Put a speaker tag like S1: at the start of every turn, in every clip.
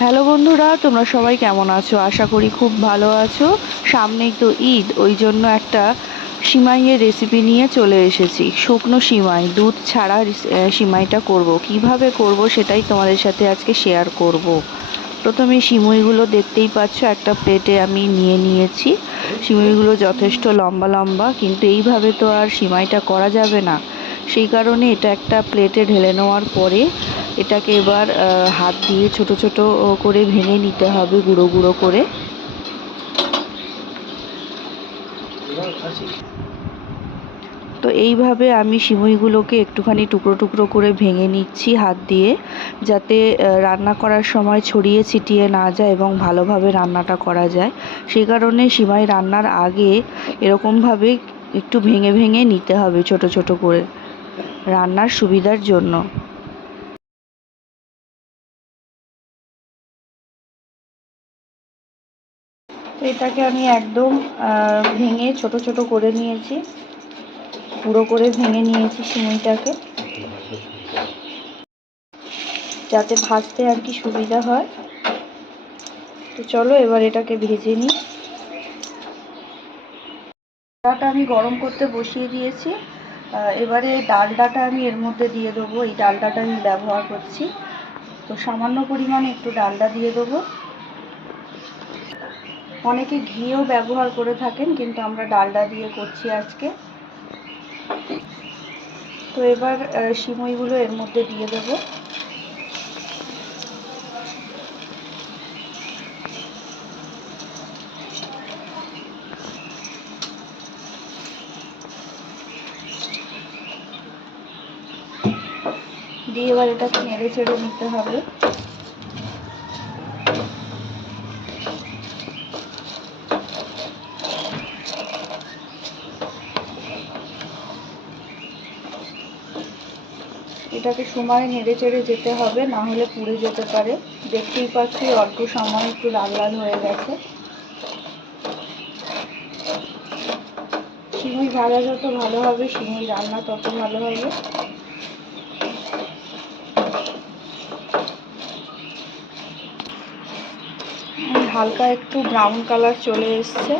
S1: Hello বন্ধুরা, তোমরা সবাই কেমন আছো? আশা করি খুব ভালো আছো। সামনেই তো ঈদ, ওই জন্য একটা সিমাইয়ের রেসিপি নিয়ে চলে এসেছি। শুকনো সিমাই, দুধ ছাড়া সিমাইটা করব। কীভাবে করব সেটাই তোমাদের সাথে আজকে শেয়ার করব। প্রথমে সিমুইগুলো দেখতেই পাচ্ছ, একটা প্লেটে আমি নিয়ে নিয়েছি। সিমুইগুলো যথেষ্ট লম্বা লম্বা, কিন্তু এইভাবে তো আর সিমাইটা করা যাবে না। সেই কারণে এটা একটা প্লেটে ঢেলে নেওয়ার পরে এটাকে এবার হাত দিয়ে ছোট ছোট করে ভেঙে নিতে হবে, গুঁড়ো গুঁড়ো করে। তো এইভাবে আমি সিমুইগুলোকে একটুখানি টুকরো টুকরো করে ভেঙে নিচ্ছি হাত দিয়ে, যাতে রান্না করার সময় ছড়িয়ে ছিটিয়ে না যায় এবং ভালোভাবে রান্নাটা করা যায়। সেই কারণে সিমাই রান্নার আগে এরকমভাবে একটু ভেঙে ভেঙে নিতে হবে ছোট ছোট করে রান্নার সুবিধার জন্য। তো এটাকে আমি একদম ভেঙে ছোট ছোট করে নিয়েছি। পুরো করে ভেঙে নিয়েছি সিমইটাকে যাতে ভাজতে আর কি সুবিধা হয়। তো চলো এবার এটাকে ভেজে নিই। ডালটা আমি গরম করতে বসিয়ে দিয়েছি। এবারে ডালডাটা আমি এর মধ্যে দিয়ে দেবো। এই ডালডাটা আমি ব্যবহার করছি। তো সামান্য পরিমাণে একটু ডালডা দিয়ে দেবো। অনেকে ঘিও ব্যবহার করে থাকেন, কিন্তু আমরা ডালডা দিয়ে করছি আজকে। তো এবার সিমইগুলো এর মধ্যে দিয়ে দেবো। দিয়ে এবার এটাকে নেড়ে চেড়ে নিতে হবে। এটাকে সময় নেড়ে চেড়ে যেতে হবে না হলে পুড়ে যেতে পারে। দেখতেই পাচ্ছি অল্প সময় একটু লাল লাল হয়ে গেছে। সিমুই ভাজা যত ভালো হবে সিমুই রান্না তত ভালো হবে। হালকা একটু ব্রাউন কালার চলে এসছে।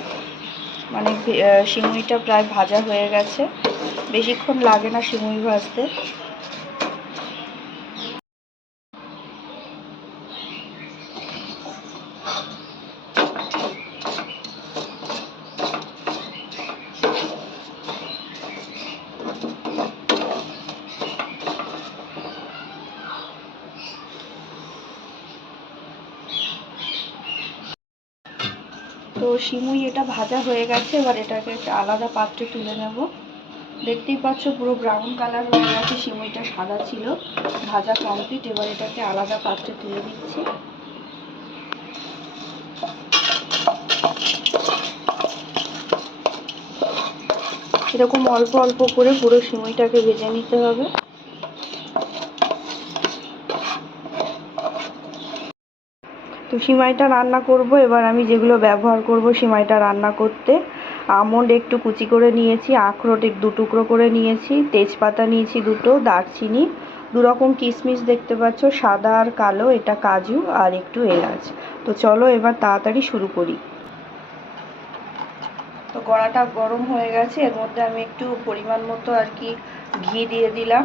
S1: মানে আহ, প্রায় ভাজা হয়ে গেছে। বেশিক্ষণ লাগে না শিমুই ভাজতে। তো সিমুই এটা ভাজা হয়ে গেছে, এবার এটাকে একটা আলাদা পাত্রে তুলে নেব। দেখতেই পাচ্ছ পুরো ব্রাউন কালার হয়ে গেছে সিমুইটা সাদা ছিল। ভাজা কমপ্লিট এবার এটাকে আলাদা পাত্রে তুলে দিচ্ছি। এরকম অল্প অল্প করে পুরো সিমুইটাকে ভেজে নিতে হবে। তো সিমাইটা রান্না করব। এবার আমি যেগুলো ব্যবহার করব সিমাইটা রান্না করতে। আমন্ড একটু কুচি করে নিয়েছি, আখরোট দু টুকরো করে নিয়েছি, তেজপাতা নিয়েছি দুটো, দারচিনি, দু রকম কিশমিশ দেখতে পাচ্ছ, সাদা আর কালো, এটা কাজু আর একটু এলাচ। তো চলো এবার তাড়াতাড়ি শুরু করি। তো কড়াটা গরম হয়ে গেছে, এর মধ্যে আমি একটু পরিমাণ মতো আর কি ঘি দিয়ে দিলাম।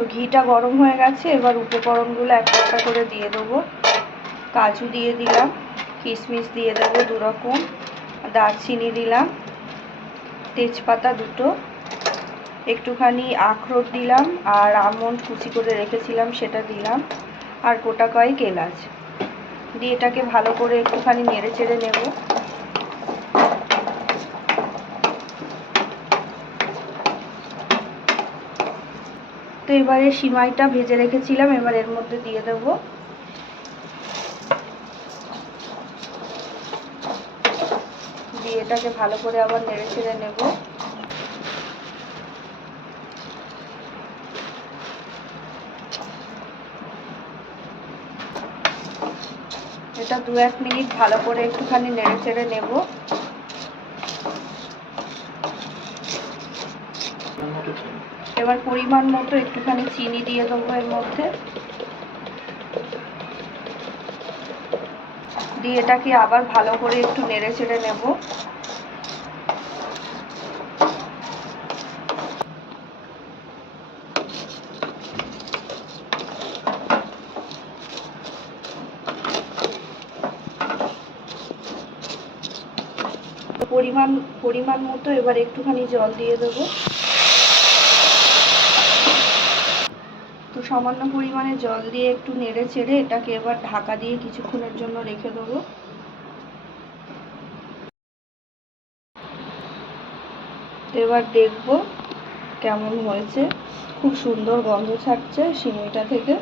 S1: তো ঘিটা গরম হয়ে গেছে, এবার উপকরণগুলো একটা একটা করে দিয়ে দেবো। কাজু দিয়ে দিলাম, কিশমিশ দিয়ে দেবো দু রকম, দারচিনি দিলাম, তেজপাতা দুটো, একটুখানি আখরোট দিলাম আর আমন্ড কুচি করে রেখেছিলাম সেটা দিলাম, আর গোটা কয়েক এলাচ। দিয়ে এটাকে ভালো করে একটুখানি নেড়ে চেড়ে নেব। তো এবারে সিমাইটা ভেজে রেখেছিলাম, এবার এর মধ্যে দিয়ে দেব। দিয়ে এটাকে ভালো করে আবার নেড়ে চেড়ে নেব। এটা দু এক মিনিট ভালো করে একটুখানি নেড়ে চেড়ে নেব। এবার পরিমাণ মতো একটুখানি চিনি দিয়ে দেবো এর মধ্যে। দিয়ে এটাকে আবার ভালো করে একটু নেড়ে চেড়ে নেব। পরিমাণ পরিমাণ মতো এবার একটুখানি জল দিয়ে দেবো। সামান্য পরিমাণে জল দিয়ে একটু নেড়ে চেড়ে এটাকে এবার ঢাকা দিয়ে কিছুক্ষণের জন্য রেখে দেবো। এবার দেখব কেমন হয়েছে। খুব সুন্দর গন্ধ ছাড়ছে সিমইটা থেকে।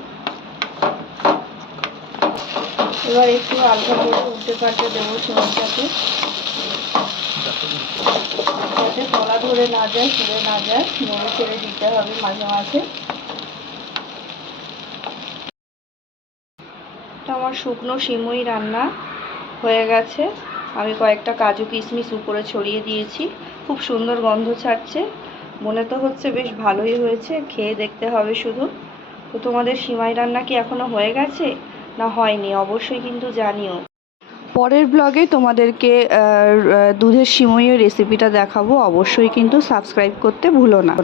S1: এবার একটু হালকা করে উল্টে পাল্টে দেবো সিমইটাকে যাতে তলা ধরে না যায় পুড়ে না যায়, নেড়ে চেড়ে দিতে হবে মাঝে মাঝে। আমার শুকনো সিমুই রান্না হয়ে গেছে। আমি কয়েকটা কাজু কিশমিশ উপরে ছড়িয়ে দিয়েছি। খুব সুন্দর গন্ধ ছাড়ছে। মনে তো হচ্ছে বেশ ভালোই হয়েছে। খেয়ে দেখতে হবে শুধু। তো তোমাদের সিমাই রান্না কি এখনও হয়ে গেছে? না, হয়নি। অবশ্যই কিন্তু জানিও। পরের ব্লগে তোমাদেরকে দুধের সিমইয়ের রেসিপিটা দেখাবো। অবশ্যই কিন্তু সাবস্ক্রাইব করতে ভুলো না।